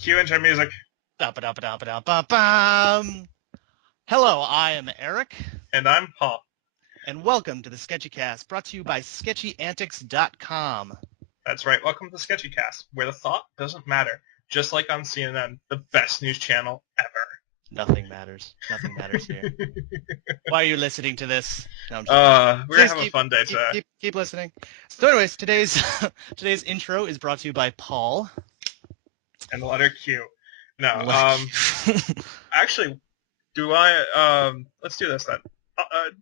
Cue intro music. Ba-ba-da-ba-da-ba-da-ba-bum. Hello, I am Eric, And I'm Paul. and welcome to the Sketchy Cast, brought to you by SketchyAntics.com. That's right. Welcome to the Sketchy Cast, where the thought doesn't matter. Just like on CNN, the best news channel ever. Nothing matters. Nothing matters here. Why are you listening to this? No, I'm just kidding. We're gonna Please have a keep fun day keep today. keep keep listening. So, anyways, today's today's intro is brought to you by Paul. And the letter Q. No, And the letter Q. actually, do I? Let's do this then.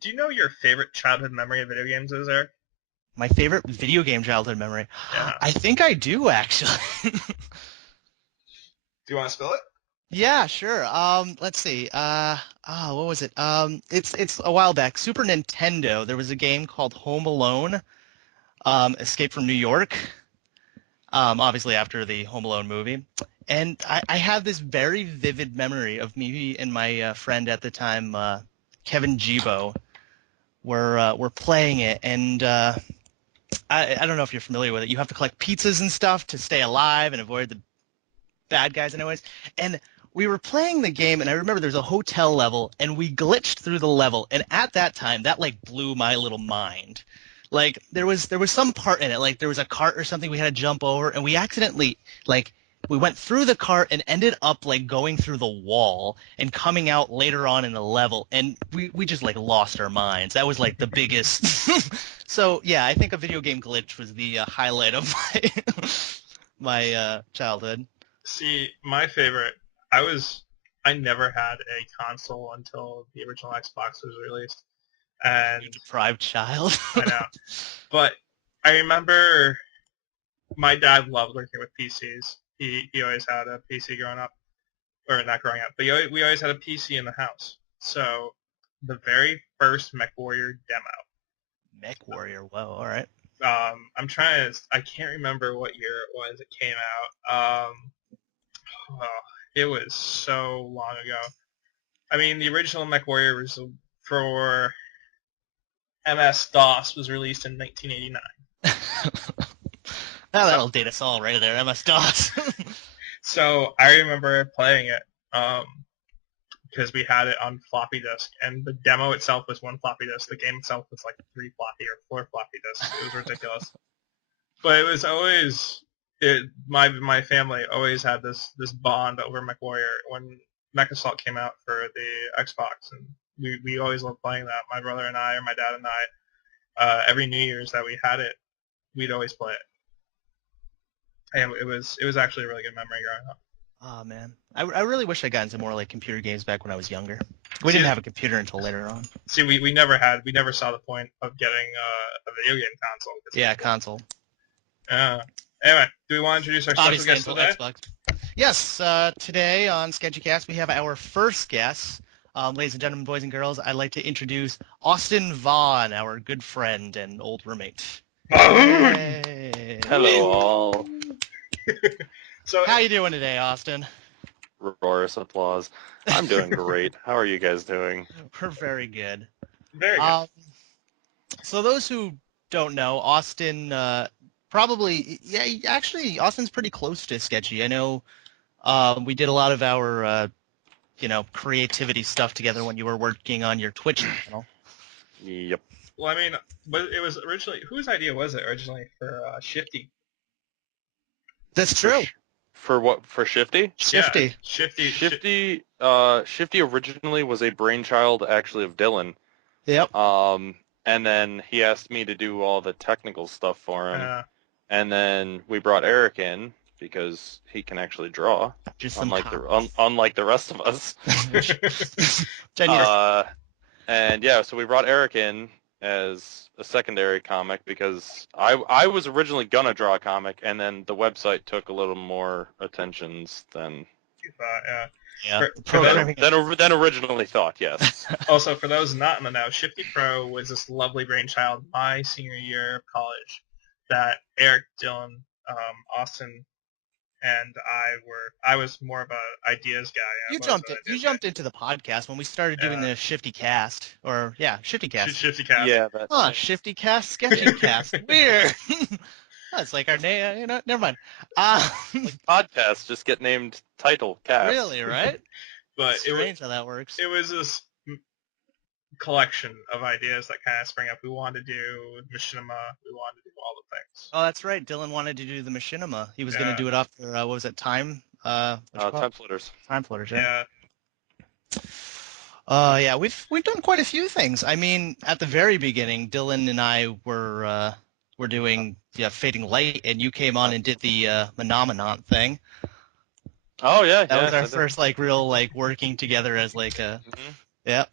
Do you know your favorite childhood memory of video games is, Eric? My favorite video game childhood memory. Yeah. I think I do actually. Do you want to spill it? Yeah, sure. Let's see. What was it? It's a while back. Super Nintendo. There was a game called Home Alone, Escape from New York. Obviously after the Home Alone movie, and I have this very vivid memory of me and my friend at the time, Kevin Gibo, were playing it, and I don't know if you're familiar with it. You have to collect pizzas and stuff to stay alive and avoid the bad guys anyways. And we were playing the game, and I remember there's a hotel level, and we glitched through the level. And at that time, that like blew my little mind. Like there was some part in it, like there was a cart or something we had to jump over, and we accidentally like we went through the cart and ended up like going through the wall and coming out later on in the level, and we just like lost our minds. That was like the biggest. So yeah, I think a video game glitch was the highlight of my my childhood. See, my favorite. I was. I never had a console until the original Xbox was released, You and deprived child. I know. But I remember my dad loved working with PCs. He always had a PC growing up, or not growing up, but we always had a PC in the house. So the very first MechWarrior demo, Mech Warrior. Whoa. All right. I'm trying to, I can't remember what year it was it came out. Oh, it was so long ago. I mean, the original MechWarrior was for MS-DOS was released in 1989. So That'll date us all right there. MS-DOS. so I remember playing it. Because we had it on floppy disk, and the demo itself was one floppy disk. The game itself was like three floppy or four floppy disks. It was ridiculous. But it was always my family always had this bond over MechWarrior when Mech Assault came out for the Xbox, and we always loved playing that. My brother and I, or my dad and I, every New Year's that we had it, we'd always play it. And it was actually a really good memory growing up. Oh man, I really wish I got into more like computer games back when I was younger. We See, didn't have a computer until later on. we never saw the point of getting a video game console. Yeah, console. Uh, anyway, do we want to introduce our special Obviously guest until today? Xbox. Yes, today on SketchyCast we have our first guest. Ladies and gentlemen, boys and girls, I'd like to introduce Austin Vaughn, our good friend and old roommate. Yay! Hello, all. So, How you doing today, Austin? Roars applause. I'm doing great. How are you guys doing? We're very good. very good. Um, so those who don't know, Austin probably, yeah, actually, Austin's pretty close to Sketchy. I know we did a lot of our, creativity stuff together when you were working on your Twitch channel. Yep. Well, I mean, but it was originally whose idea was it originally for Shifty? That's For true. for what? For Shifty? Yeah, Shifty. Shifty. Shifty originally was a brainchild actually of Dylan. Yep. And then he asked me to do all the technical stuff for him. Uh, And then we brought Eric in because he can actually draw, Just some unlike comics. unlike the rest of us. Which I need And yeah, so we brought Eric in as a secondary comic because I was originally gonna draw a comic, and then the website took a little more attentions than yeah, for, the for that, programming. than originally thought. Yes. also, for those not in the know, Shifty Pro was this lovely brainchild my senior year of college that Eric, Dylan, Austin, and I was more of a ideas guy. You I was jumped an it. You ideas guy. jumped into the podcast when we started doing the Shifty Cast, Shifty Cast. Shifty Cast. Yeah, that Huh, thing. Shifty Cast, Sketchy Cast. Weird. It's like our name, never mind. Podcasts just get named title cast. Really, right? But Strange how that works. it was this collection of ideas that kind of sprang up. We wanted to do machinima. We wanted to do all the things. Oh, that's right. Dylan wanted to do the machinima. He was going to Yeah. do it after, what was it, Time? Time Flitters. Time Floaters, yeah. Yeah. Yeah, we've done quite a few things. I mean, at the very beginning, Dylan and I were doing Fading Light, and you came on and did the Phenomenon thing. Oh yeah, That was I our did. first real working together as a yeah.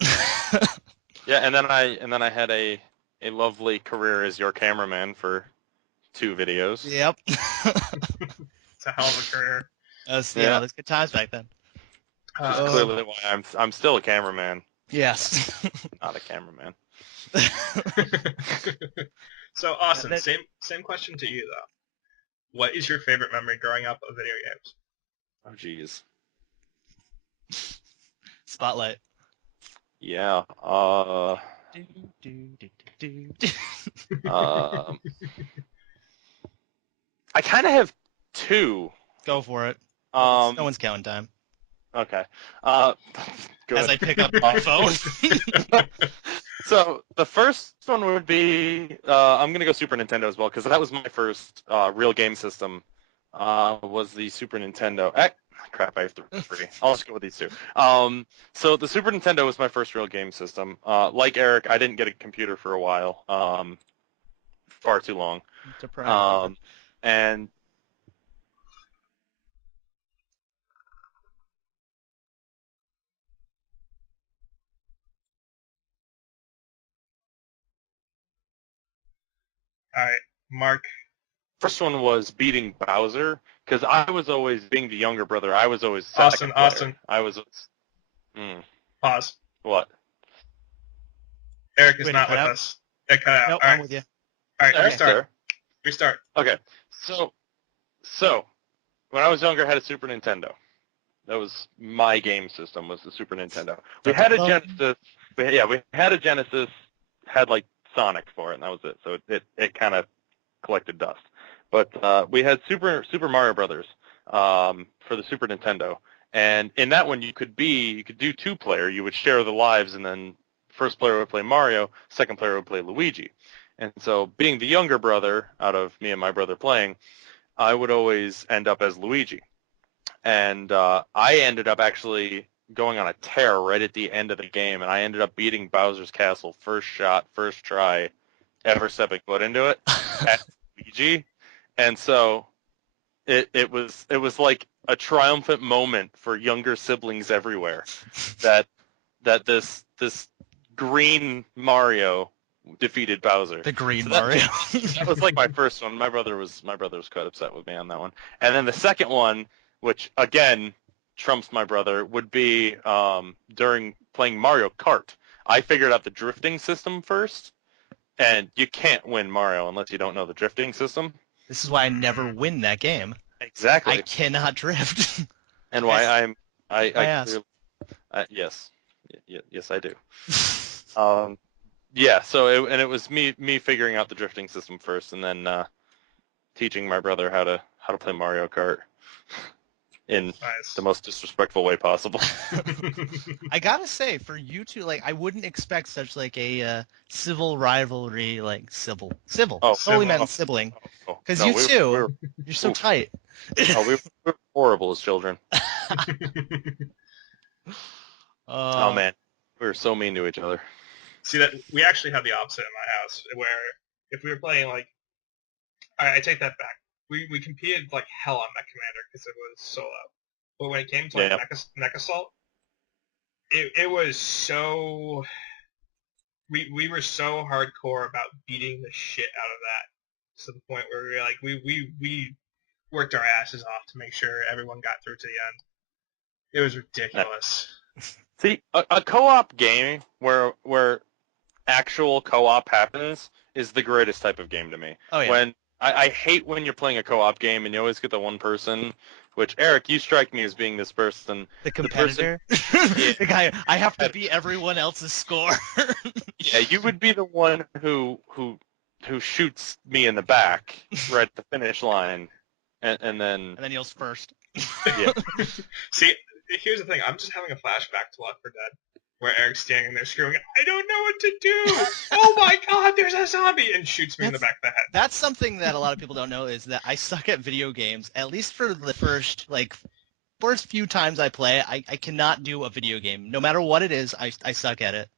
Yeah, and then I had a lovely career as your cameraman for 2 videos. Yep. It's a hell of a career. Yeah. There's good times back then. Which is clearly why I'm still a cameraman. Yes. Not a cameraman. So Austin, same question to you though. What is your favorite memory growing up of video games? Oh jeez. Spotlight. Yeah. I kind of have 2. Go for it. No one's counting time. Okay. Good. As I pick up my phone. So the first one would be I'm gonna go Super Nintendo as well because that was my first real game system. Was the Super Nintendo? Crap, I have 3. I'll just go with these 2. So the Super Nintendo was my first real game system. Like Eric, I didn't get a computer for a while. Far too long. And All right, Mark. first one was beating Bowser because I was always being the younger brother. I was always second player. Austin. I was. Pause. What? Eric is not with us. It cut out. Nope, all right. I'm with you. All right, Restart. Restart. Okay, so when I was younger, I had a Super Nintendo. That was my game system. Was the Super Nintendo. We had a Genesis. We had a Genesis. Had Sonic for it, and that was it. So it kind of collected dust. But we had Super Mario Brothers for the Super Nintendo, and in that one you could do 2-player. You would share the lives, and then first player would play Mario, second player would play Luigi. And so, being the younger brother out of me and my brother playing, I would always end up as Luigi. And I ended up actually going on a tear right at the end of the game, and I ended up beating Bowser's Castle first shot, first try, ever stepping foot into it at Luigi. And so it was like a triumphant moment for younger siblings everywhere that this green Mario defeated Bowser. The green Mario. That was my first one. My brother was quite upset with me on that one. And then the second one, which again trumps my brother, would be during playing Mario Kart. I figured out the drifting system first, and you can't win Mario unless you don't know the drifting system. This is why I never win that game. Exactly. I cannot drift. And why yes, I do. Yeah. So it was me figuring out the drifting system first, and then teaching my brother how to play Mario Kart in the most disrespectful way possible. I gotta say, for you two, I wouldn't expect such a civil rivalry, civil. Solely meant sibling. Because you're so tight. We were horrible as children. Oh man, we were so mean to each other. See, that we actually had the opposite in my house, where if we were playing I take that back. We competed like hell on Mech Commander because it was solo. But when it came to Mech Assault, it was so we were so hardcore about beating the shit out of that to the point where we worked our asses off to make sure everyone got through to the end. It was ridiculous. See, a co-op game where actual co-op happens is the greatest type of game to me. Oh yeah. When I hate when you're playing a co-op game and you always get the one person, which Eric, you strike me as being this person. The competitor? The guy, I have to beat everyone else's score. Yeah, you would be the one who who shoots me in the back right at the finish line, and then Neil's first. yeah. See, here's the thing. I'm just having a flashback to Left 4 Dead, where Eric's standing there screaming, "I don't know what to do! Oh my God, there's a zombie!" and shoots me in the back of the head. That's something that a lot of people don't know is that I suck at video games. At least for the first few times I play, I cannot do a video game. No matter what it is, I suck at it.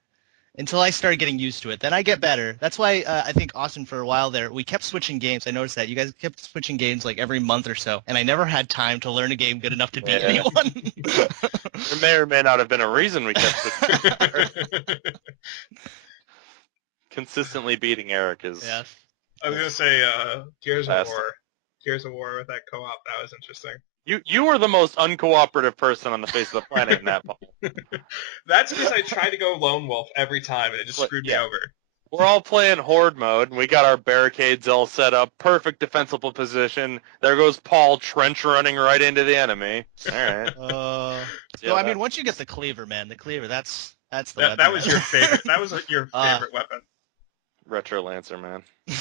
Until I started getting used to it. Then I get better. That's why I think Austin, for a while there, we kept switching games. I noticed that. You guys kept switching games like every month or so, and I never had time to learn a game good enough to beat anyone. There may or may not have been a reason we kept consistently beating Eric is. Yes. I was going to say Gears of Fast. War. Gears of War with that co-op. That was interesting. You were the most uncooperative person on the face of the planet in that poll. That's because I tried to go lone wolf every time, and it just screwed me over. We're all playing horde mode, and we got our barricades all set up, perfect defensible position. There goes Paul trench running right into the enemy. All right. So I mean, once you get the cleaver, man, the cleaver, that's the weapon. That was your favorite. That was your favorite weapon. Retro Lancer, man. Yeah.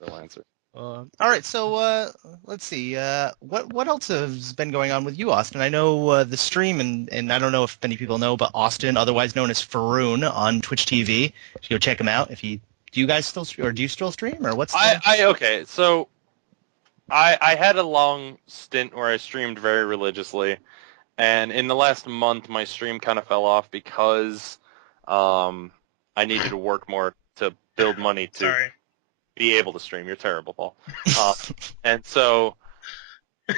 Retro Lancer. All right, so let's see. What else has been going on with you, Austin? I know the stream, and I don't know if many people know, but Austin, otherwise known as Faroon on Twitch TV. You should go check him out. Do you guys still do you still stream, or what's? Okay, so I had a long stint where I streamed very religiously, and in the last month my stream kind of fell off because I needed to work more to build money to be able to stream. You're terrible, Paul. And so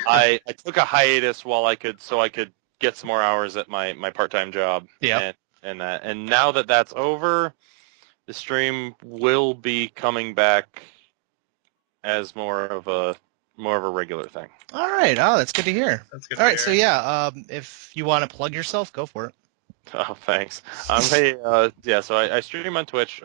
I took a hiatus so I could get some more hours at my part-time job. Yeah. And now that that's over, the stream will be coming back as more of a regular thing. All right. Oh, that's good to hear. That's good. All right. So yeah, if you want to plug yourself, go for it. Oh, thanks. So I stream on Twitch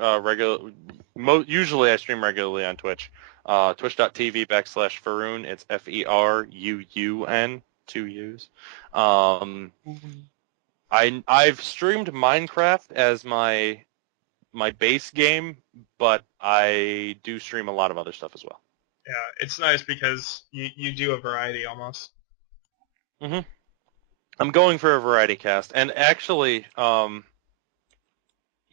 usually I stream regularly on Twitch. Twitch.tv/Faroon. It's FERUUN, 2 U's. I've streamed Minecraft as my base game, but I do stream a lot of other stuff as well. Yeah, it's nice because you do a variety almost. Mm-hmm. I'm going for a variety cast, and actually,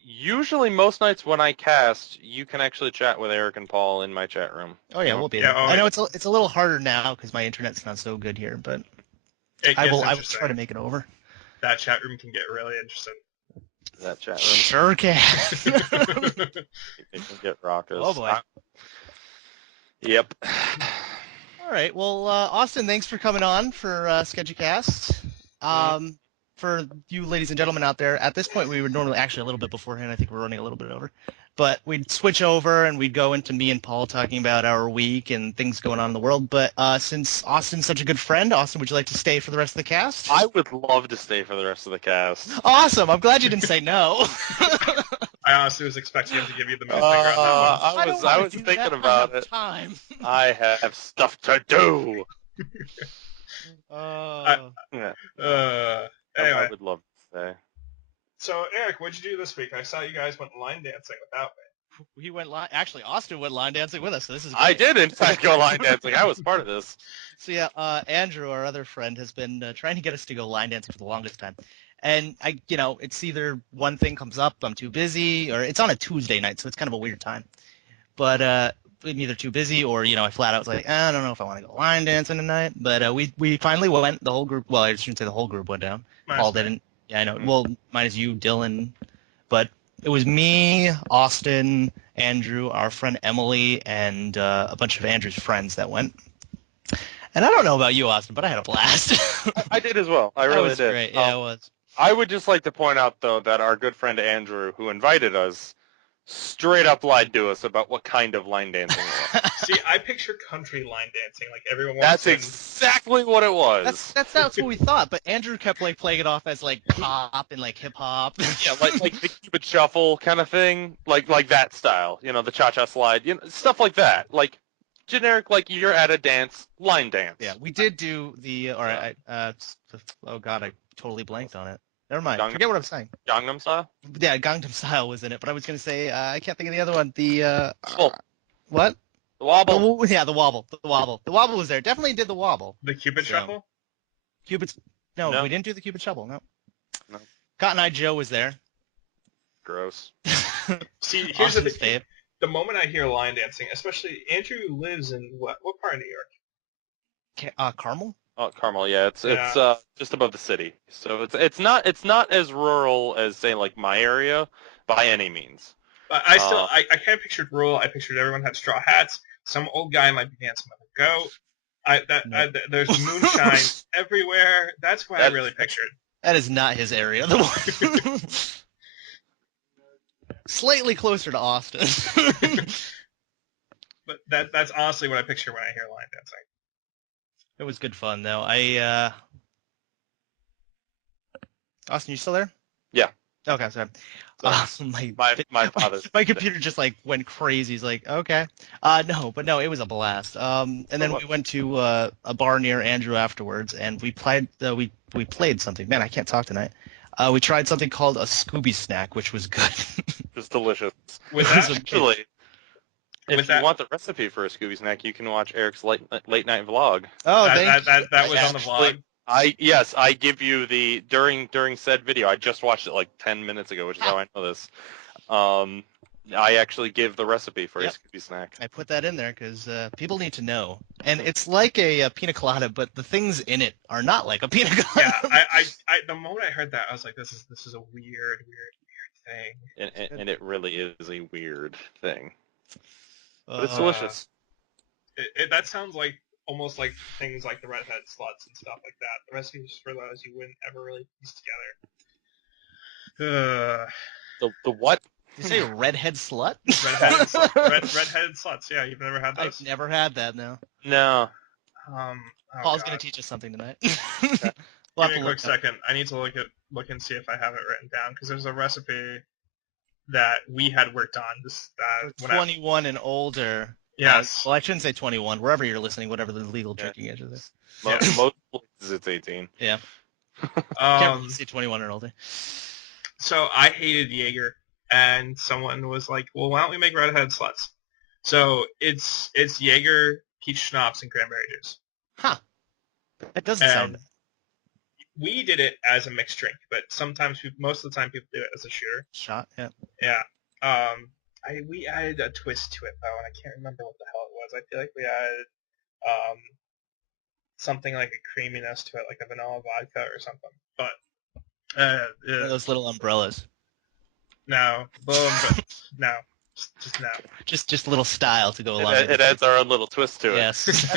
usually most nights when I cast, you can actually chat with Eric and Paul in my chat room. Oh yeah, we'll be there. I know it's a little harder now because my internet's not so good here, but I will try to make it over. That chat room can get really interesting. That chat room sure can. It can get raucous. Oh boy. Yep. All right. Well, Austin, thanks for coming on for Sketchy Cast. For you ladies and gentlemen out there, at this point we were normally actually a little bit beforehand. I think we're running a little bit over. But we'd switch over and we'd go into me and Paul talking about our week and things going on in the world. But since Austin's such a good friend, Austin, would you like to stay for the rest of the cast? I would love to stay for the rest of the cast. Awesome. I'm glad you didn't say no. I honestly was expecting him to give you the middle finger on that one. I was thinking about it. Time. I have stuff to do. Anyway. I would love to stay. So, Eric, what'd you do this week? I saw you guys went line dancing without me. We went actually, Austin went line dancing with us, so this is great. I did, in fact, go line dancing. I was part of this. So, yeah, Andrew, our other friend, has been trying to get us to go line dancing for the longest time. And, it's either one thing comes up, I'm too busy, or it's on a Tuesday night, so it's kind of a weird time. But I'm either too busy or, I flat out was like, I don't know if I want to go line dancing tonight. But we finally went, the whole group, well, I shouldn't say the whole group went down. Paul didn't. Yeah, I know. Well, minus you, Dylan. But it was me, Austin, Andrew, our friend Emily, and a bunch of Andrew's friends that went. And I don't know about you, Austin, but I had a blast. I did as well. I really did. That was great. Yeah, it was. I would just like to point out, though, that our good friend Andrew, who invited us, straight up lied to us about what kind of line dancing it was. See, I picture country line dancing, like everyone. That's exactly what it was. That's what we thought, but Andrew kept playing it off as pop and hip hop. Yeah, like the Cupid Shuffle kind of thing, like that style. The cha-cha slide, stuff like that. Like generic, like you're at a dance, line dance. Yeah, we did do the. All right, oh god, I totally blanked on it. Never mind. Gangnam- Forget what I was saying. Gangnam Style? Yeah, Gangnam Style was in it, but I was gonna say I can't think of the other one. Wobble. What? The Wobble. Yeah, the wobble. The wobble. The wobble was there. Definitely did the wobble. The Cupid So, Shuffle? Cupid's. No, No. we didn't do the Cupid Shovel. No. No. Cotton Eye Joe was there. Gross. See, here's the Austin's thing. fave. The moment I hear line dancing, especially Andrew lives in what part of New York? Carmel. Oh, Carmel, yeah, it's Yeah. just above the city, so it's not as rural as say like my area by any means. I still I kind of pictured rural. I pictured everyone had straw hats. Some old guy might be dancing with a goat. No. There's moonshine everywhere. That's what I really pictured. That is not his area. The one. Slightly closer to Austin. But that's honestly what I picture when I hear line dancing. It was good fun though. Austin, you still there? Yeah. Okay, sorry. My father's my computer just like went crazy. He's like, okay. No, it was a blast. And then we went to a bar near Andrew afterwards, and we played something. Man, I can't talk tonight. We tried something called a Scooby snack, which was good. It's delicious. With It was that, Actually, if With you that- want the recipe for a Scooby snack, you can watch Eric's late night vlog. Oh, that was on the vlog. I give you the during said video. I just watched it like 10 minutes ago, which is how I know this. I actually give the recipe for a Scooby snack. I put that in there because people need to know. And it's like a pina colada, but the things in it are not like a pina colada. Yeah, I the moment I heard that, I was like, this is a weird thing. And it really is a weird thing. But it's Uh, delicious. That sounds like almost like things like the redhead sluts and stuff like that. The recipes for those you wouldn't ever really piece together. The what? Did you say redhead slut? Redheaded sluts. Yeah, you've never had those? I've never had that, no. No. Oh Paul's God. going to teach us something tonight. Give me a quick second. I need to look and see if I have it written down because there's a recipe that we had worked on. For 21 and older. Yes. Well, I shouldn't say 21. Wherever you're listening, whatever the legal drinking age is. Most places it's 18. Yeah. Can't really say 21 and older. So I hated Jaeger, and someone was like, "Well, why don't we make redhead sluts?" So it's Jaeger, peach schnapps, and cranberry juice. Huh. That doesn't sound bad. We did it as a mixed drink, but most of the time people do it as a shooter. Shot, yeah. Yeah. We added a twist to it though, and I can't remember what the hell it was. I feel like we added something like a creaminess to it, like a vanilla vodka or something. But One of those little umbrellas. no, no, just no. Just a little style to go along with It adds our own little twist to it. Yes.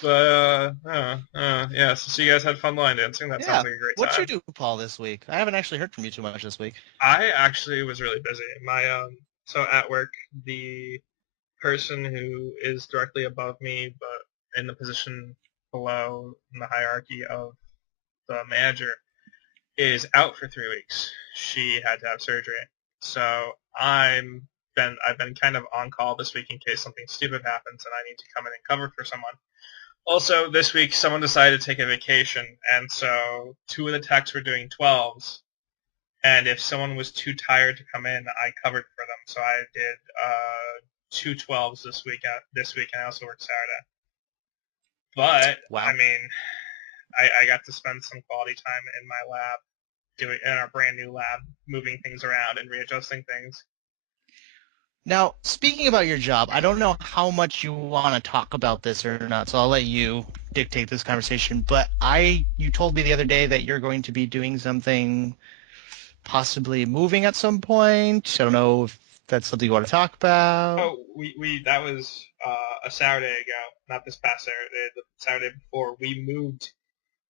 But yeah. So you guys had fun line dancing. That sounds like a great time. What'd you do, Paul, this week? I haven't actually heard from you too much this week. I actually was really busy. So at work, the person who is directly above me, but in the position below in the hierarchy of the manager, is out for 3 weeks. She had to have surgery. So I've been kind of on call this week in case something stupid happens and I need to come in and cover for someone. Also, this week someone decided to take a vacation, and so 2 of the techs were doing 12s. And if someone was too tired to come in, I covered for them. So I did 2 12s this week, and I also worked Saturday. But, wow. I mean, I got to spend some quality time in my lab, in our brand new lab, moving things around and readjusting things. Now, speaking about your job, I don't know how much you want to talk about this or not, so I'll let you dictate this conversation. But you told me the other day that you're going to be doing something, possibly moving at some point. I don't know if that's something you want to talk about. Oh, that was a Saturday ago, not this past Saturday, the Saturday before. We moved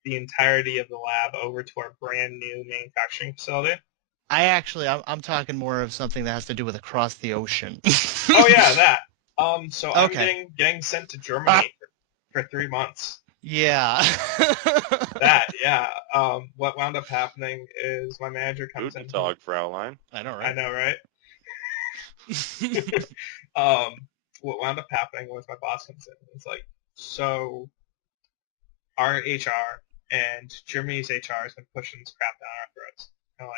the entirety of the lab over to our brand new manufacturing facility. I'm talking more of something that has to do with across the ocean. Oh yeah, that. So Okay. I'm getting sent to Germany for 3 months. Yeah. That, yeah. What wound up happening is my manager comes in. Dog Fraulein. I know, right? I know, right? What wound up happening was my boss comes in and is like, so our HR and Germany's HR has been pushing this crap down our throats. And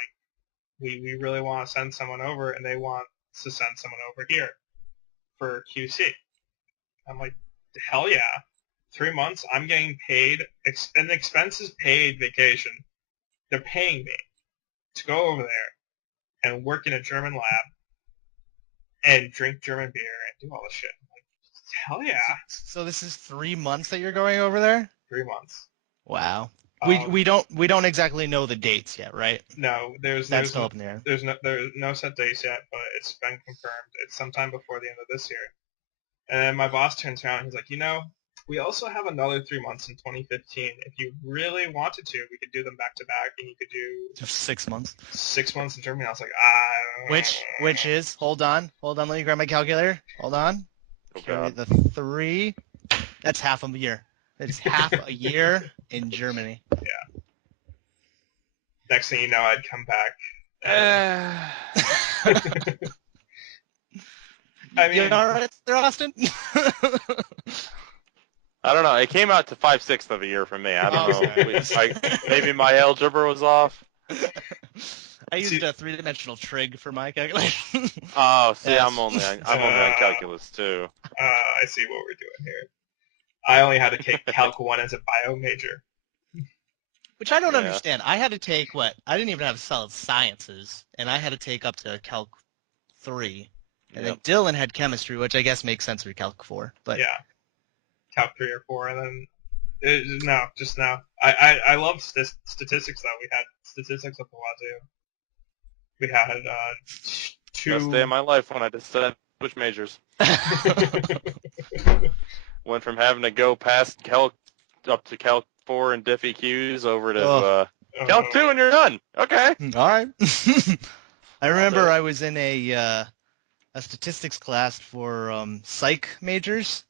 we really want to send someone over, and they want to send someone over here for QC. I'm like, hell yeah. 3 months, I'm getting paid, an expenses paid vacation. They're paying me to go over there and work in a German lab and drink German beer and do all this shit. I'm like, hell yeah. So this is 3 months that you're going over there? 3 months. Wow. We don't exactly know the dates yet, right? No, That's still up in the air. There's no set dates yet, but it's been confirmed. It's sometime before the end of this year. And my boss turns around and he's like, we also have another 3 months in 2015. If you really wanted to, we could do them back to back, and you could do 6 months. 6 months in Germany. I was like, Which is, hold on, let me grab my calculator. Hold on. Oh, Carry God. the 3. That's half a year. It's half a year in Germany. Yeah. Next thing you know, I'd come back. I mean, you all right there, Austin? I don't know. It came out to 5/6 of a year for me. I don't know. Maybe my algebra was off. I used a 3-dimensional trig for my calculation. Oh, see, Yes. I'm only on calculus too. I see what we're doing here. I only had to take Calc 1 as a bio major. Which I don't understand. I had to take I didn't even have solid sciences, and I had to take up to Calc 3. And then Dylan had chemistry, which I guess makes sense for Calc 4. But yeah, Calc 3 or 4, and then just no. I love statistics though. We had statistics at the Wazoo. We had two. Best day of my life when I decided which majors. Went from having to go past Calc up to Calc 4 and Diff EQs over to Calc 2 and you're done. Okay. All right. I remember I was in a statistics class for psych majors.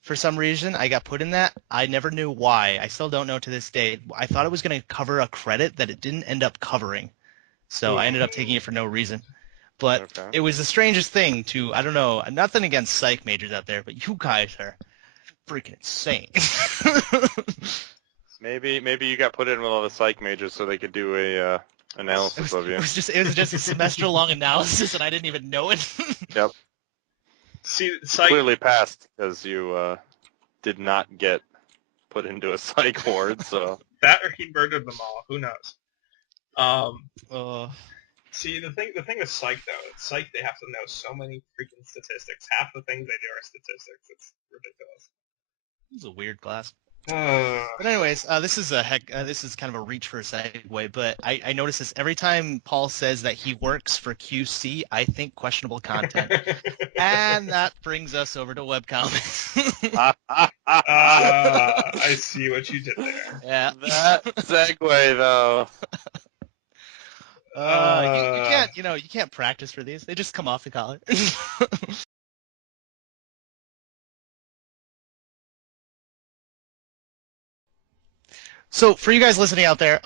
For some reason, I got put in that. I never knew why. I still don't know to this day. I thought it was going to cover a credit that it didn't end up covering. So I ended up taking it for no reason. But It was the strangest thing to, I don't know, nothing against psych majors out there, but you guys are freaking insane. Maybe you got put in with all the psych majors so they could do a analysis of you. It was just a semester-long analysis, and I didn't even know it. Yep. See, you clearly passed because you did not get put into a psych ward. So that or he murdered them all. Who knows? See, the thing with psych though, psych they have to know so many freaking statistics. Half the things they do are statistics. It's ridiculous. It's a weird class. But anyways, this is kind of a reach for a segue, but I notice this every time Paul says that he works for QC, I think questionable content. And that brings us over to webcomics. I see what you did there. Yeah. That segue though. You can't practice for these. They just come off the collar. So for you guys listening out there,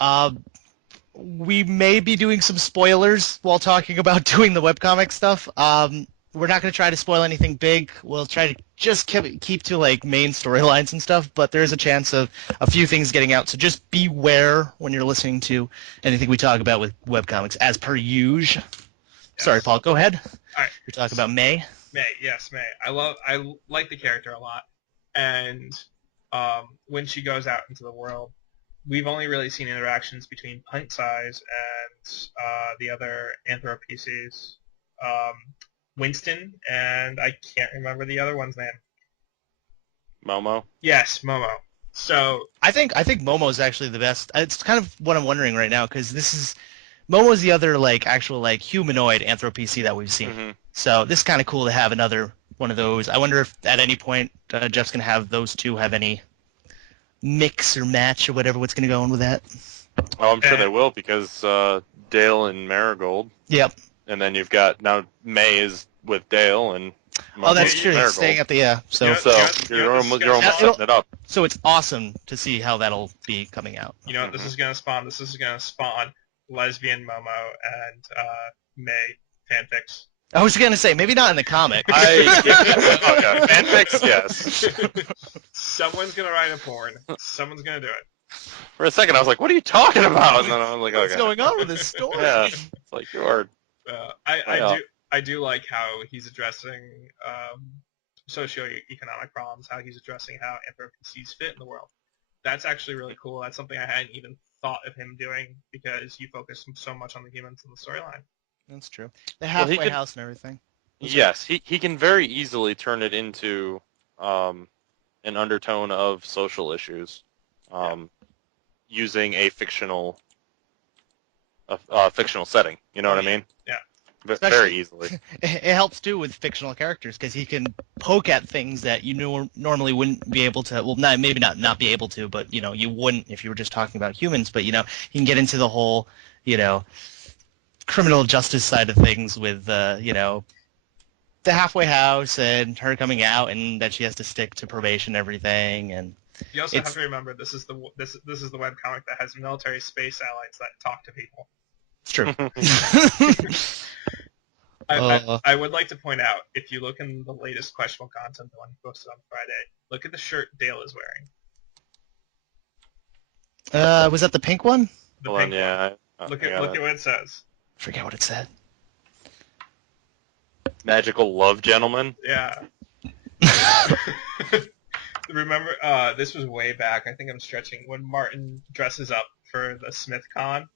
we may be doing some spoilers while talking about doing the webcomic stuff. We're not going to try to spoil anything big. We'll try to just keep to like main storylines and stuff, but there is a chance of a few things getting out. So just beware when you're listening to anything we talk about with webcomics, as per usual. Yes. Sorry, Paul, go ahead. All right. You're talking about May. Yes, May. I like the character a lot, and when she goes out into the world, we've only really seen interactions between Pint Size and the other Anthro PCs. Winston, and I can't remember the other one's name. Momo? Yes, Momo. So I think Momo's actually the best. It's kind of what I'm wondering right now, because Momo's the other actual humanoid Anthro PC that we've seen. Mm-hmm. So this is kind of cool to have another one of those. I wonder if at any point Jeff's going to have those two have any mix or match or whatever. What's going to go on with that? Oh, I'm sure they will, because Dale and Marigold. Yep. And then you've got now May is with Dale and. Oh, that's true. He's staying at the you're almost setting it up. So it's awesome to see how that'll be coming out. You know what this is gonna spawn? This is gonna spawn lesbian Momo and May fanfics. I was gonna say maybe not in the comic. Fanfics, yes. Someone's gonna write a porn. Someone's gonna do it. For a second, I was like, "What are you talking about?" And then I was like, What's "Okay." going on with this story? Yeah, it's like you are. I do like how he's addressing socioeconomic problems, how he's addressing how NPCs fit in the world. That's actually really cool. That's something I hadn't even thought of him doing because you focus so much on the humans in the storyline. That's true. The Well, he halfway could. house and everything. Yes, he can very easily turn it into an undertone of social issues, using a fictional setting. You know what I mean? Yeah. Very easily. It helps too with fictional characters because he can poke at things that you normally wouldn't be able to. Well, maybe not be able to, but you wouldn't if you were just talking about humans. But he can get into the whole criminal justice side of things with the halfway house and her coming out and that she has to stick to probation and everything. And you also have to remember this is the webcomic that has military space allies that talk to people. It's true. I would like to point out, if you look in the latest questionable content, the one posted on Friday, look at the shirt Dale is wearing. Was that the pink one? The pink one. Yeah. Look at what it says. Forget what it said. Magical love, gentlemen. Yeah. Remember, this was way back. I think I'm stretching. When Martin dresses up for the Smith Con,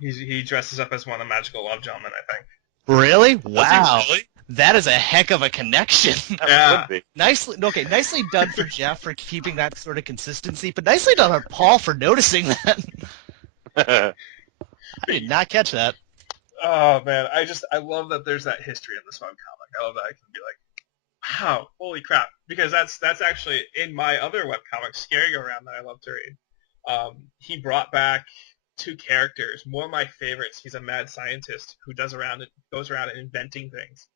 he dresses up as one of the magical love gentlemen, I think. Really? Wow. Really? That is a heck of a connection. That would be. Nicely done for Jeff for keeping that sort of consistency, but nicely done on Paul for noticing that. I did not catch that. Oh man, I love that there's that history in this webcomic. I love that I can be like, wow, holy crap, because that's actually in my other webcomic, Scary Go Round, that I love to read. He brought back two characters, one of my favorites. He's a mad scientist who goes around inventing things.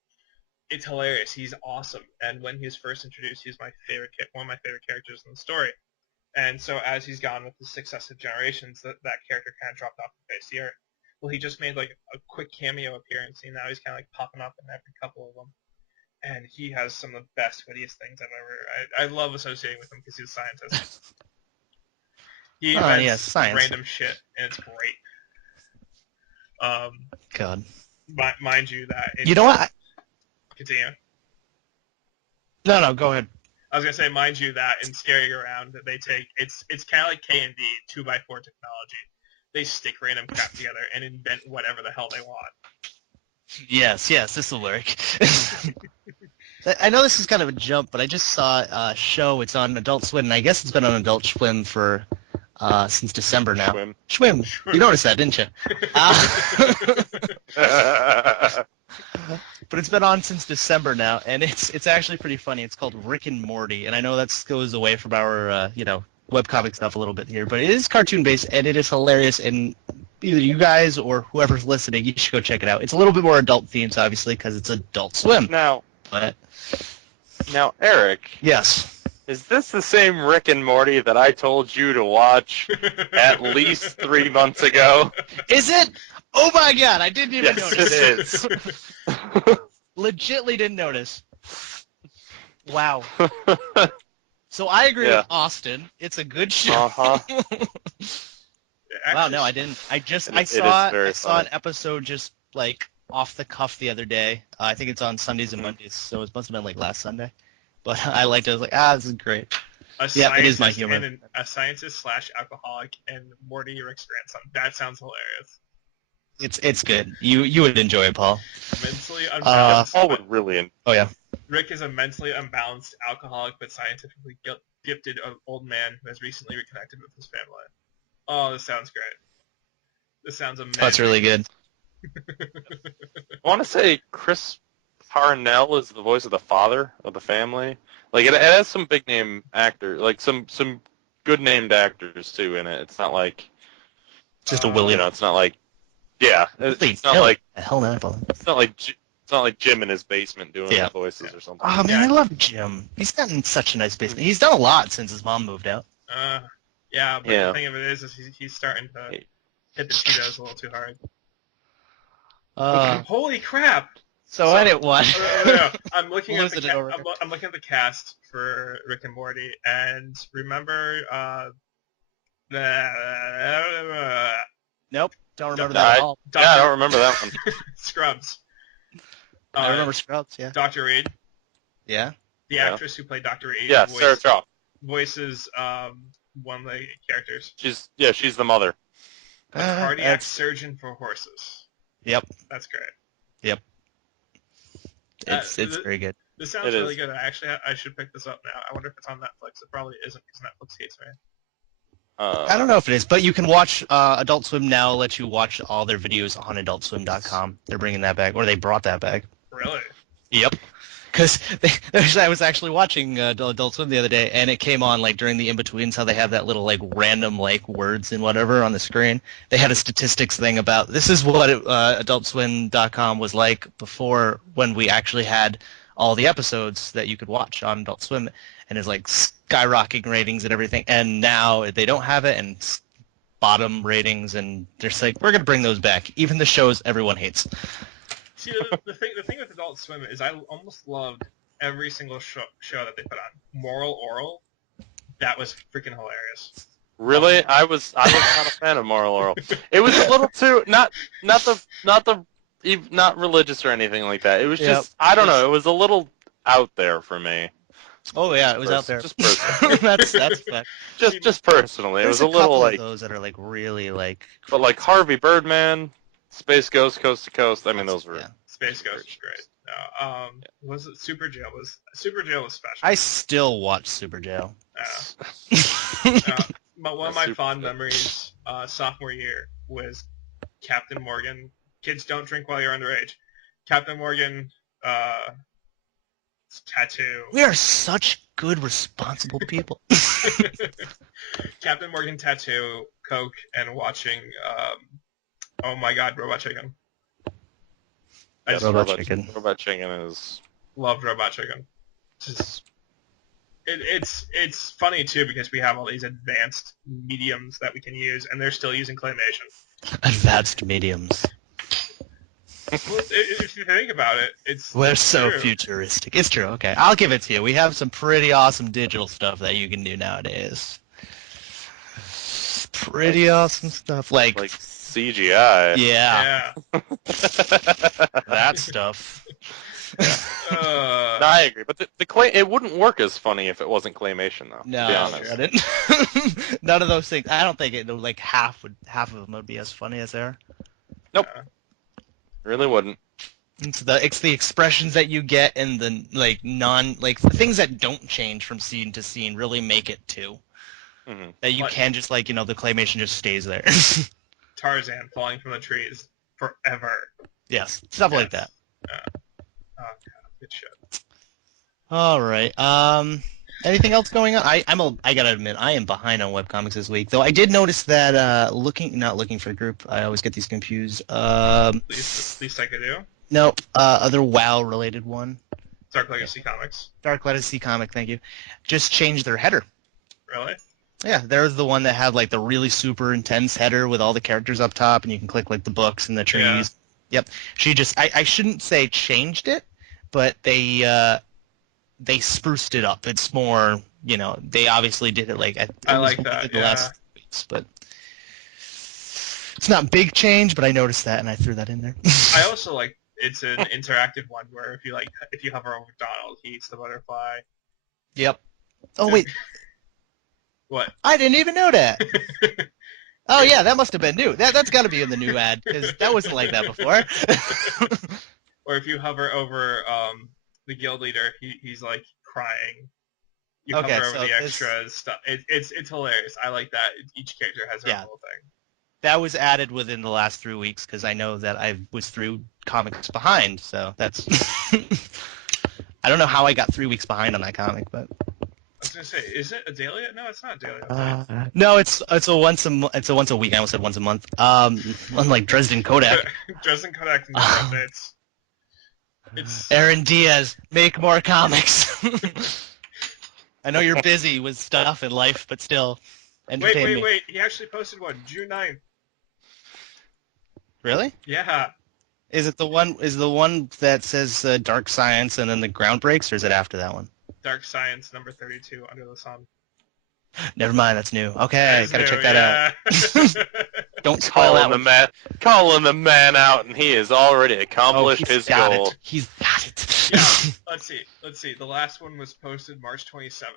It's hilarious. He's awesome, and when he was first introduced, he's one of my favorite characters in the story. And so as he's gone with the successive generations, that character kind of dropped off the face of the earth. Well, he just made like a quick cameo appearance, and now he's kind of like popping up in every couple of them. And he has some of the best, wittiest things I've ever. I love associating with him because he's a scientist. He invents random shit, and it's great. God. Mind you that. You know what? Continue. No, go ahead. I was gonna say, mind you that in Scary Around, they take it's kind of like K&D 2x4 technology. They stick random crap together and invent whatever the hell they want. Yes, this will work. I know this is kind of a jump, but I just saw a show. It's on Adult Swim, and I guess it's been on Adult Swim for since December now. Schwim. You noticed that, didn't you? But it's been on since December now, and it's actually pretty funny. It's called Rick and Morty, and I know that goes away from our webcomic stuff a little bit here, but it is cartoon based and it is hilarious. And either you guys or whoever's listening, you should go check it out. It's a little bit more adult themes, obviously, because it's Adult Swim. Now, Eric. Yes. Is this the same Rick and Morty that I told you to watch at least 3 months ago? Is it? Oh my God! I didn't even notice. Yes, it is. Legitly didn't notice. Wow. So I agree with Austin. It's a good show. Uh-huh. Wow, no, I didn't. I saw an episode just like off the cuff the other day. I think it's on Sundays and Mondays, so it must have been like last Sunday. But I liked it. I was like, this is great. Yeah, it is my humor. A scientist / alcoholic and Morty, Rick's grandson. That sounds hilarious. It's good. You would enjoy it, Paul. Mentally unbalanced. Paul would really. Oh yeah. Rick is a mentally unbalanced alcoholic but scientifically gifted old man who has recently reconnected with his family. Oh, this sounds great. This sounds amazing. That's really good. I want to say Chris Parnell is the voice of the father of the family. Like it has some big name actors, like some good named actors too in it. It's not like just a William. It's not like it's not like hell no. It's not like Jim in his basement doing the voices or something. Oh man, I love Jim. He's gotten such a nice basement. He's done a lot since his mom moved out. But the thing of it is he's starting to hit the Cheetos a little too hard. Holy crap! So I didn't watch. I'm looking at the cast for Rick and Morty, and remember Nope, don't remember No, that at I, all. I don't remember that one. Scrubs. I remember Scrubs, yeah. Dr. Reed, Yeah? the Yeah. actress who played Dr. Reed, Yeah, Sarah Chalk. voices one of the characters. She's the mother. A cardiac That's... surgeon for horses. Yep, That's great. yep. It's very good. This sounds It really is. good. I should pick this up now. I wonder if it's on Netflix. It probably isn't because Netflix hates me. I don't know if it is, but you can watch Adult Swim now lets you watch all their videos on AdultSwim.com. They're bringing that back, or they brought that back. Really? Yep. Because I was actually watching Adult Swim the other day, and it came on like during the in-betweens how they have that little like random like words and whatever on the screen. They had a statistics thing about this is what AdultSwim.com was like before when we actually had all the episodes that you could watch on Adult Swim, and it's like skyrocketing ratings and everything. And now they don't have it, and bottom ratings, and they're just like, we're gonna bring those back, even the shows everyone hates. See, the thing with Adult Swim is I almost loved every single show that they put on. Moral Oral, that was freaking hilarious. Really? I was not a fan of Moral Oral. It was a little too not religious or anything like that. It was just I don't know. It was a little out there for me. Oh yeah, it was out there. Just personally. that's fact. just personally, it was a little couple like of those that are like really like. But like Harvey Birdman, Space Ghost, Coast to Coast. I mean, those were Space Ghost was great. No, was it Super Jail? Super Jail was special. I still watch Super Jail. But one of my fond memories sophomore year was Captain Morgan. Kids don't drink while you're underage. Captain Morgan tattoo. We are such good, responsible people. Captain Morgan tattoo, Coke, and watching. Oh my God, Robot Chicken. Robot Chicken is loved Robot Chicken. It's funny too because we have all these advanced mediums that we can use, and they're still using claymation. Advanced mediums. Well, if you think about it, we're so futuristic. It's true. Okay, I'll give it to you. We have some pretty awesome digital stuff that you can do nowadays. Pretty awesome stuff, like CGI. Yeah. That stuff. No, I agree, but the clay it wouldn't work as funny if it wasn't claymation, though. No, to be honest. I didn't. None of those things. I don't think it like half of them would be as funny as they are. Nope. Really wouldn't. It's the expressions that you get and the the things that don't change from scene to scene really make it too. Mm-hmm. That you can just the claymation just stays there. Tarzan falling from the trees forever. Yes, stuff like that. Oh God, good shit. All right. Anything else going on? I gotta admit, I am behind on webcomics this week. Though I did notice that not looking for the group. I always get these confused. Least I could do. No, other WoW related one. Dark Legacy Comics. Dark Legacy comic, thank you. Just changed their header. Really? Yeah, there's the one that had like the really super intense header with all the characters up top, and you can click like the books and the trees. Yeah. Yep. She just I shouldn't say changed it, but they spruced it up. It's more, they obviously did it like I like that. The last weeks, but it's not big change. But I noticed that and I threw that in there. I also like it's an interactive one where if you hover over Donald, he eats the butterfly. Yep. Oh wait. What? I didn't even know that. Oh yeah, that must have been new. That's got to be in the new ad because that wasn't like that before. Or if you hover over the guild leader, he's like crying. You hover over the extras stuff. It's hilarious. I like that. Each character has their own little thing. That was added within the last 3 weeks because I know that I was through comics behind. So that's. I don't know how I got 3 weeks behind on that comic, but. I was gonna say, is it a daily? No, it's not a daily. No, it's a once a week. I almost said once a month. Unlike Dresden Kodak. Dresden Kodak can do updates. It's Aaron Diaz, make more comics. I know you're busy with stuff in life, but still, entertain me. Wait! He actually posted one June 9th. Really? Yeah. Is it the one? Is the one that says Dark Science and then the ground breaks, or is it after that one? Dark Science number 32, Under the Sun. Never mind, that's new. Okay, That's gotta new, check that out. yeah. Don't spoil that one. Calling the man out, and he has already Oh, accomplished he's his got goal. it. He's got it. Yeah, let's see. The last one was posted March 27th.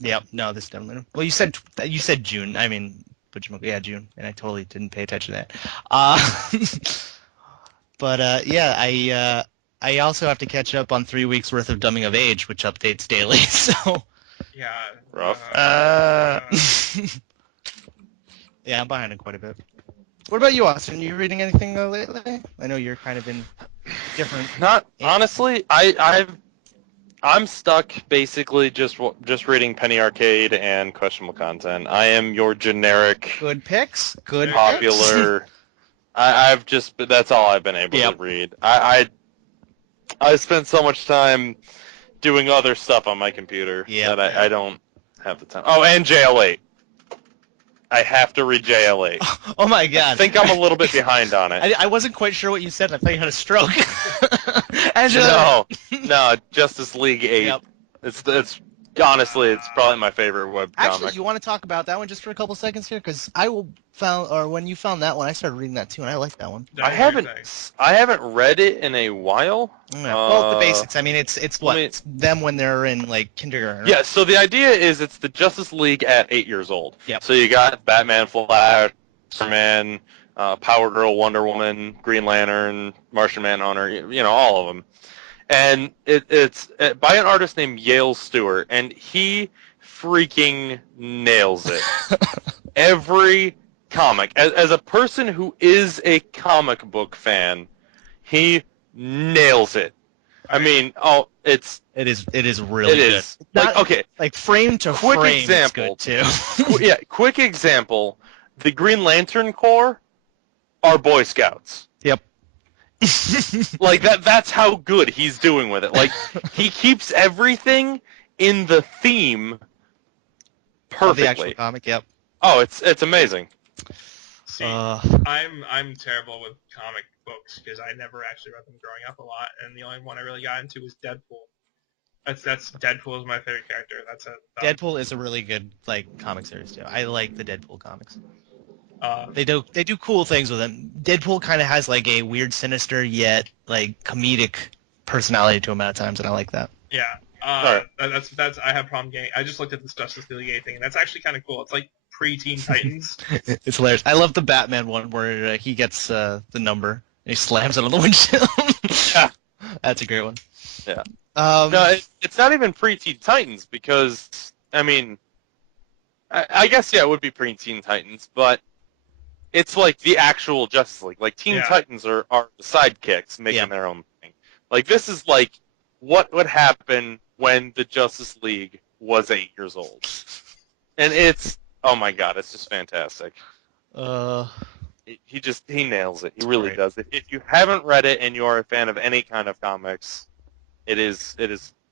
Yep. No, this definitely. Well, you said June. I mean, but yeah, June, and I totally didn't pay attention to that. But yeah, I also have to catch up on 3 weeks worth of Dumbing of Age, which updates daily. So Yeah. Rough. yeah, I'm behind on quite a bit. What about you, Austin? You reading anything lately? I know you're kind of in different. Not honestly. I'm stuck basically just reading Penny Arcade and questionable content. I am your generic Good picks. Good picks. popular. I've just that's all I've been able to read. I spent so much time doing other stuff on my computer that I don't have the time. Oh, and JL8. I have to read JL8. Oh my god! I think I'm a little bit behind on it. I wasn't quite sure what you said. I thought you had a stroke. No, Justice League 8. Yep. It's honestly, it's probably my favorite webcomic. Actually, you want to talk about that one just for a couple seconds here? Because when you found that one, I started reading that too, and I like that one. I haven't read it in a while. Yeah. Well, the basics. I mean, it's it's them when they're in like kindergarten. Right? Yeah. So the idea is it's the Justice League at 8 years old. Yep. So you got Batman, Flash, Superman, Power Girl, Wonder Woman, Green Lantern, Martian Manhunter. All of them. And it's by an artist named Yale Stewart, and he freaking nails it. Every comic, as a person who is a comic book fan, he nails it. I mean, it is really good. Is. Like frame to quick frame, example, it's good too. Yeah, quick example. The Green Lantern Corps are Boy Scouts. Yep. Like that's how good he's doing with it. Like he keeps everything in the theme perfectly. Of the actual comic, yep. Oh, it's amazing. See, I'm terrible with comic books because I never actually read them growing up a lot, and the only one I really got into was Deadpool. That's Deadpool is my favorite character. Deadpool is a really good comic series too. I like the Deadpool comics. They do cool things with him. Deadpool kind of has a weird, sinister yet comedic personality to him at times, and I like that. Yeah. That's I have problem getting. I just looked at this Justice League thing, and that's actually kind of cool. It's like pre-Teen Titans. It's hilarious. I love the Batman one where he gets the number and he slams it on the windshield. Yeah. That's a great one. Yeah. No, it's not even pre-Teen Titans because I mean, I guess it would be pre-Teen Titans, but it's like the actual Justice League. Like Teen Titans are the sidekicks making their own thing. Like this is like what would happen when the Justice League was 8 years old, and oh my god, it's just fantastic. He nails it. He really does. If you haven't read it and you are a fan of any kind of comics, it is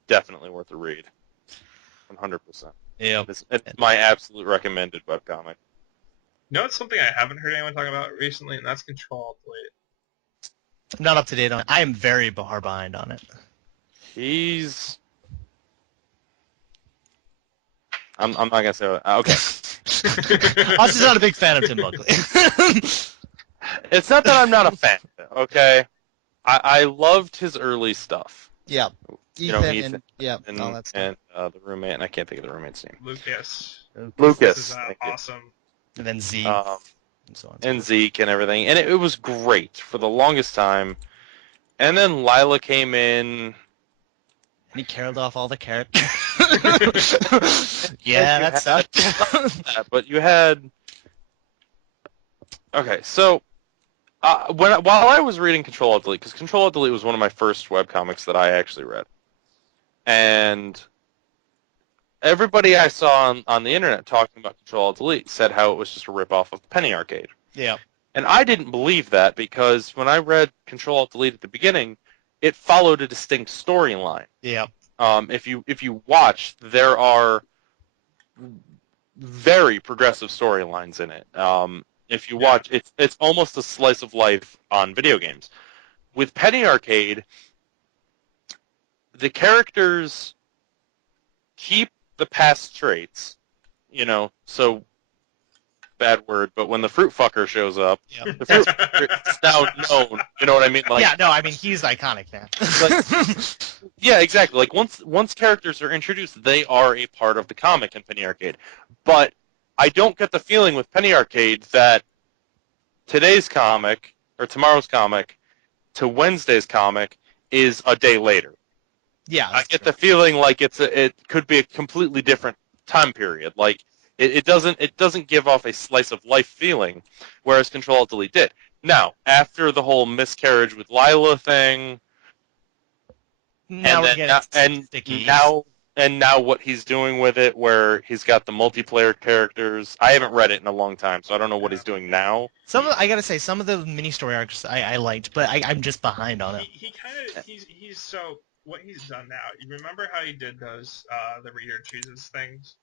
definitely worth a read. 100%. Yeah. It's my absolute recommended webcomic. It's something I haven't heard anyone talk about recently, and that's Control Delete. I'm not up to date on it. I am very far behind on it. I'm not gonna say okay. Austin's not a big fan of Tim Buckley. It's not that I'm not a fan. Okay, I loved his early stuff. Yeah. Ethan and all that stuff. And the roommate, and I can't think of the roommate's name. Lucas. Lucas. This is awesome. And then Z. And so on. And Zeke and everything. And it was great for the longest time. And then Lila came in. And he carried off all the characters. Yeah, that sucked. But you had... Okay, so... while I was reading Control Alt Delete, because Control Alt Delete was one of my first webcomics that I actually read. And... everybody I saw on the internet talking about Control Alt Delete said how it was just a ripoff of Penny Arcade. Yeah. And I didn't believe that because when I read Control Alt Delete at the beginning, it followed a distinct storyline. Yeah. If you watch, there are very progressive storylines in it. If you watch, it's almost a slice of life on video games. With Penny Arcade, the characters keep the past traits, so bad word, but when the fruit fucker shows up, Yep. the fruit fucker is now known. You know what I mean? Like, Yeah, no, I mean he's iconic now. yeah, exactly. Like once characters are introduced, they are a part of the comic in Penny Arcade. But I don't get the feeling with Penny Arcade that today's comic or tomorrow's comic to Wednesday's comic is a day later. Yeah, I get the feeling like it could be a completely different time period. Like it doesn't give off a slice of life feeling, whereas Control Alt Delete did. Now, after the whole miscarriage with Lila thing, now and we're then getting and sticky. now what he's doing with it, where he's got the multiplayer characters. I haven't read it in a long time, so I don't know what he's doing now. I gotta say, some of the mini story arcs I liked, but I'm just behind on it. He kind of he's so what he's done now. You remember how he did those the reader chooses things,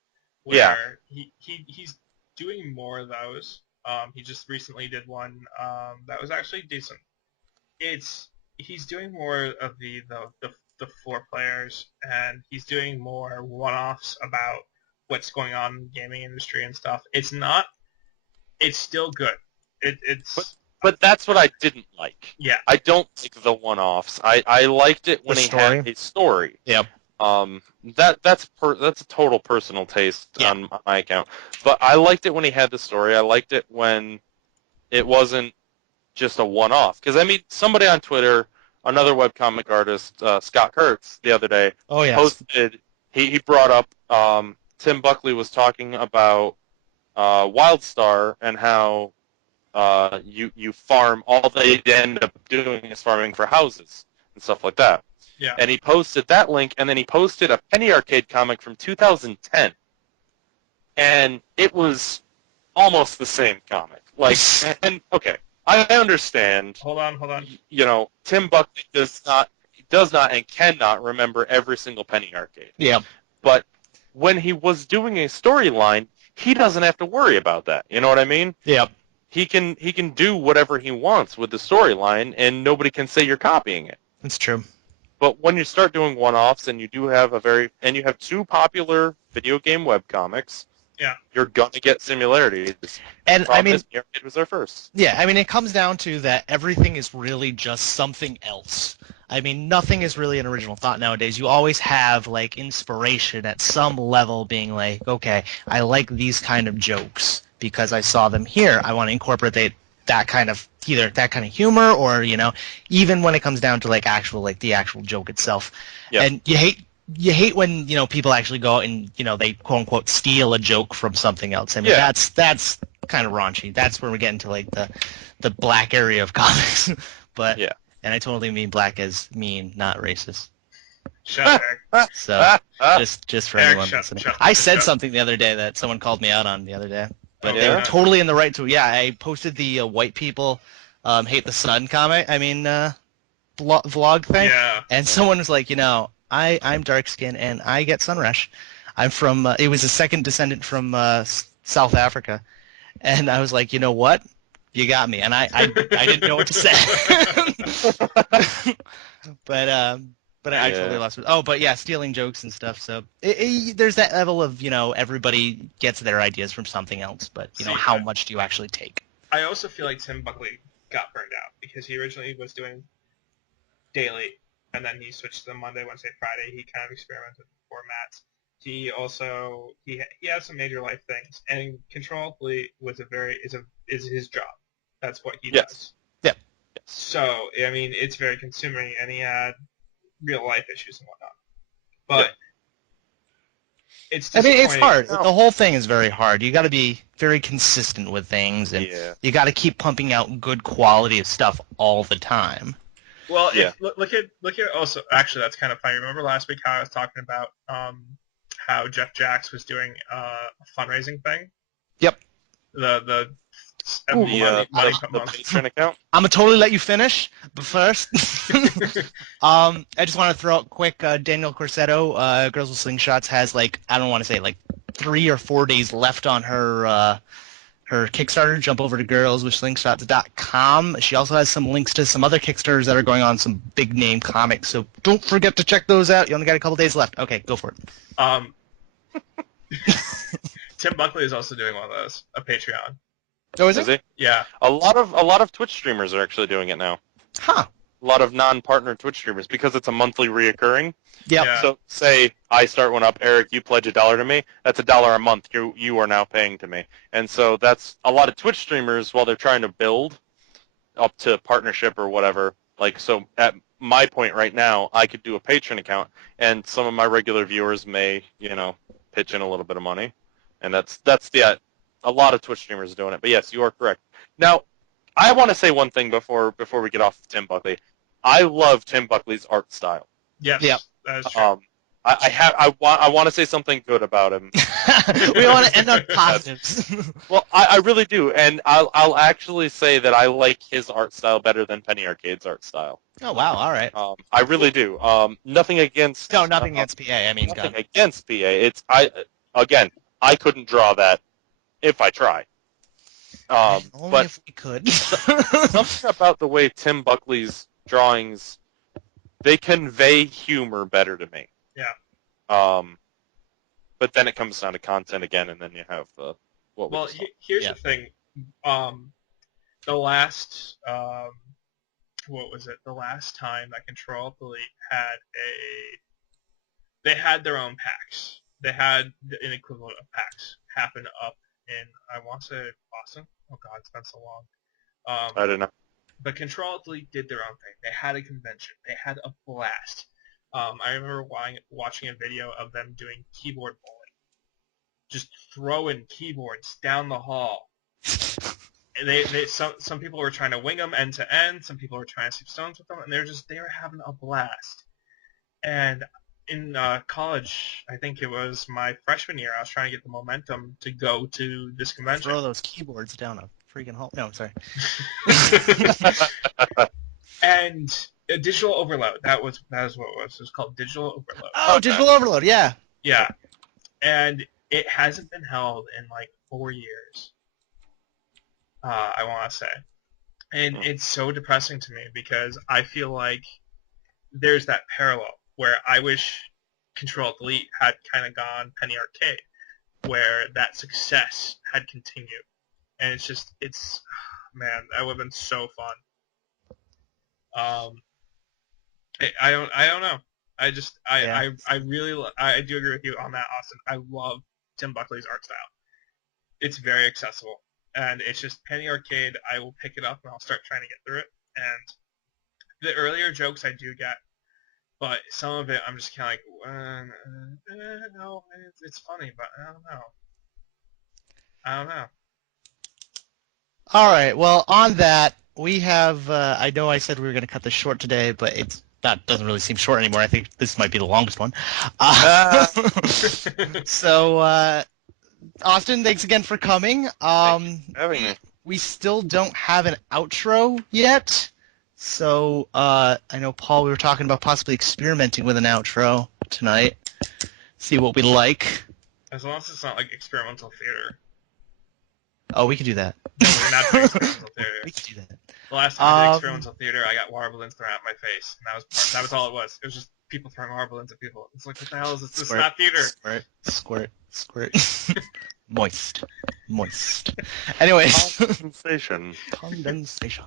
Yeah. where he's doing more of those. He just recently did one that was actually decent. He's doing more of the four players, and he's doing more one-offs about what's going on in the gaming industry and stuff. It's not. It's still good. It's But that's what I didn't like. yeah. I don't like the one-offs. I liked it when he had a story. Yep. That's a total personal taste on my account. But I liked it when he had the story. I liked it when it wasn't just a one-off. Because I mean, somebody on Twitter, another webcomic artist, Scott Kurtz, the other day, posted. He brought up Tim Buckley was talking about WildStar and how you farm, all they end up doing is farming for houses and stuff like that. Yeah. And he posted that link, and then he posted a Penny Arcade comic from 2010, and it was almost the same comic. Like, and okay, I understand. Hold on. You know, Tim Buckley does not and cannot remember every single Penny Arcade. Yeah. But when he was doing a storyline, he doesn't have to worry about that. You know what I mean? Yep. He can do whatever he wants with the storyline, and nobody can say you're copying it. That's true. But when you start doing one-offs, and you have two popular video game webcomics, you're gonna get similarities. And I mean, it was our first. Yeah, I mean, it comes down to that everything is really just something else. I mean, nothing is really an original thought nowadays. You always have like inspiration at some level, being like, okay, I like these kind of jokes because I saw them here. I want to incorporate that kind of humor, or even when it comes down to the actual joke itself. Yep. And you hate when people actually go out and they quote unquote steal a joke from something else. I mean, that's kind of raunchy. That's where we get into like the black area of comics. But and I totally mean black as mean, not racist. Shut up. So just for anyone listening, I said something the other day that someone called me out on the other day, but they were totally in the right to. Yeah, I posted the white people hate the sun comic. I mean vlog thing. Yeah. And someone was like, I'm dark skinned and I get sun rash. I'm from. It was a second descendant from South Africa, and I was like, you know what? You got me, and I didn't know what to say. but I totally lost it. Oh, but yeah, stealing jokes and stuff. So there's that level of everybody gets their ideas from something else, but how much do you actually take? I also feel like Tim Buckley got burned out because he originally was doing daily, and then he switched to Monday, Wednesday, Friday. He kind of experimented with formats. He also he has some major life things, and Control Delete is his job. That's what he does. Yeah. So I mean, it's very consuming, and he had real life issues and whatnot. But it's disappointing. It's hard. The whole thing is very hard. You got to be very consistent with things, and you got to keep pumping out good quality of stuff all the time. Well, look at also actually that's kind of funny. Remember last week how I was talking about how Jeff Jacks was doing a fundraising thing? Yep. The Patreon account. I'm gonna totally let you finish, but first, I just want to throw out quick. Daniel Corsetto, Girls with Slingshots, has I don't want to say 3 or 4 days left on her Kickstarter. Jump over to girlswithslingshots.com. She also has some links to some other Kickstarters that are going on, some big name comics. So don't forget to check those out. You only got a couple days left. Okay, go for it. Tim Buckley is also doing one of those, a Patreon. Oh, is Is it? he? Yeah. A lot of Twitch streamers are actually doing it now. Huh. A lot of non-partner Twitch streamers because it's a monthly reoccurring. Yep. Yeah. So say I start one up, Eric, you pledge $1 to me. That's $1 a month you are now paying to me. And so that's a lot of Twitch streamers while they're trying to build up to partnership or whatever. Like, so at my point right now, I could do a Patreon account, and some of my regular viewers may, pitch in a little bit of money, and that's a lot of Twitch streamers are doing it. But yes, you are correct. Now, I want to say one thing before we get off of Tim Buckley. I love Tim Buckley's art style. Yes. Yep. That is true. I want to say something good about him. We want to end on positives. Well, I really do, and I'll actually say that I like his art style better than Penny Arcade's art style. Oh wow! All right. I really do. Nothing against. No, nothing against PA. I mean, Nothing God. against PA. I couldn't draw that if I tried. Only But if we could. something about the way Tim Buckley's drawings, they convey humor better to me. Yeah. But then it comes down to content again, and then you have what we Well, just talked here's the thing. The last, what was it? The last time that Control Delete they had their own packs. They had an equivalent of packs happen up in, I want to say Boston. Oh God, it's been so long. I don't know. But Control Delete did their own thing. They had a convention. They had a blast. I remember watching a video of them doing keyboard bowling. Just throwing keyboards down the hall. Some people were trying to wing them end to end. Some people were trying to sweep stones with them, and they were having a blast. And in college, I think it was my freshman year, I was trying to get the momentum to go to this convention. Throw those keyboards down a freaking hall. No, I'm sorry. And Digital Overload. That is what it was. It was called Digital Overload. Oh, Digital Overload. Yeah. Yeah. And it hasn't been held in like 4 years. I want to say. And it's so depressing to me because I feel like there's that parallel where I wish Control Delete had kind of gone Penny Arcade, where that success had continued. And man, that would have been so fun. I don't know. I do agree with you on that, Austin. I love Tim Buckley's art style. It's very accessible. And it's just Penny Arcade, I will pick it up and I'll start trying to get through it. And the earlier jokes I do get, but some of it I'm just kind of like, no, it's funny, but I don't know. All right. Well, on that, we have. I know I said we were going to cut this short today, but that doesn't really seem short anymore. I think this might be the longest one. So, Austin, thanks again for coming. Thank you for having me. We still don't have an outro yet. So, I know, Paul, we were talking about possibly experimenting with an outro tonight. See what we like. As long as it's not like experimental theater. Oh, we could do that. No, we're not doing experimental theater. We could do that. The last time I did experimental theater, I got water balloons thrown at my face, and that was all it was. It was just people throwing water balloons at people. It's like, what the hell is this? This is not theater. Squirt. Moist. Anyways. Condensation.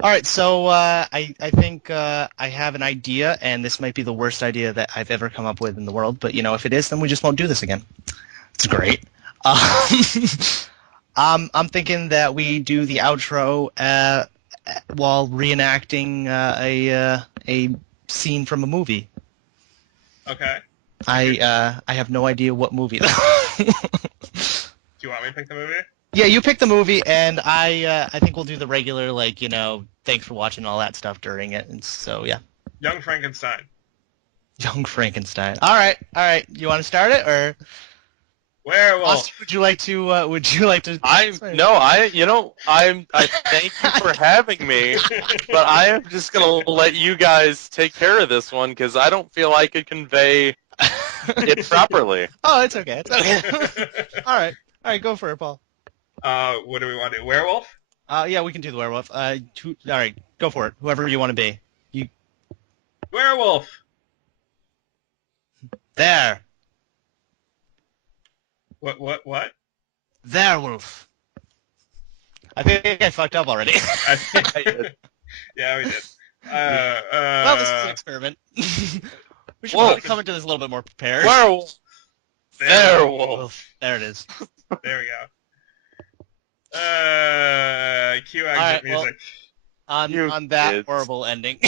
All right, so I think I have an idea, and this might be the worst idea that I've ever come up with in the world, but, if it is, then we just won't do this again. It's great. I'm thinking that we do the outro while reenacting a scene from a movie. Okay. I have no idea what movie. Do you want me to pick the movie? Yeah, you pick the movie, and I think we'll do the regular, thanks for watching, all that stuff during it, and so, yeah. Young Frankenstein. Young Frankenstein. All right. You want to start it, or? Werewolf. Austin, would you like to? I thank you for having me, but I am just gonna let you guys take care of this one because I don't feel I could convey it properly. Oh, it's okay. All right, go for it, Paul. What do we want to do? Werewolf? Yeah, we can do the werewolf. All right, go for it. Whoever you want to be. Werewolf. There. What? Werewolf. I think I fucked up already. I think yeah, we did. Well, this is an experiment. We should Wolf. probably come into this a little bit more prepared. Werewolf. Werewolf. Werewolf. There it is. There we go. Cue exit Alright, music. On that kids. horrible ending.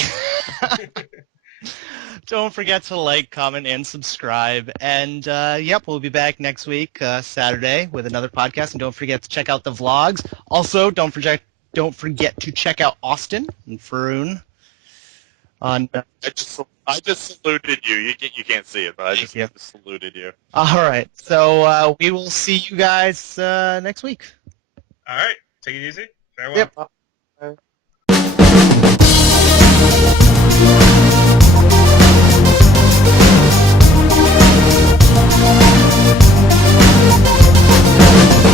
Don't forget to like, comment, and subscribe. And yep, we'll be back next week, Saturday, with another podcast. And don't forget to check out the vlogs. Also, don't forget to check out Austin and Faroon on. I just saluted you. You can't see it, but I just you. saluted you. All right, so we will see you guys next week. All right, take it easy. Farewell. Yep.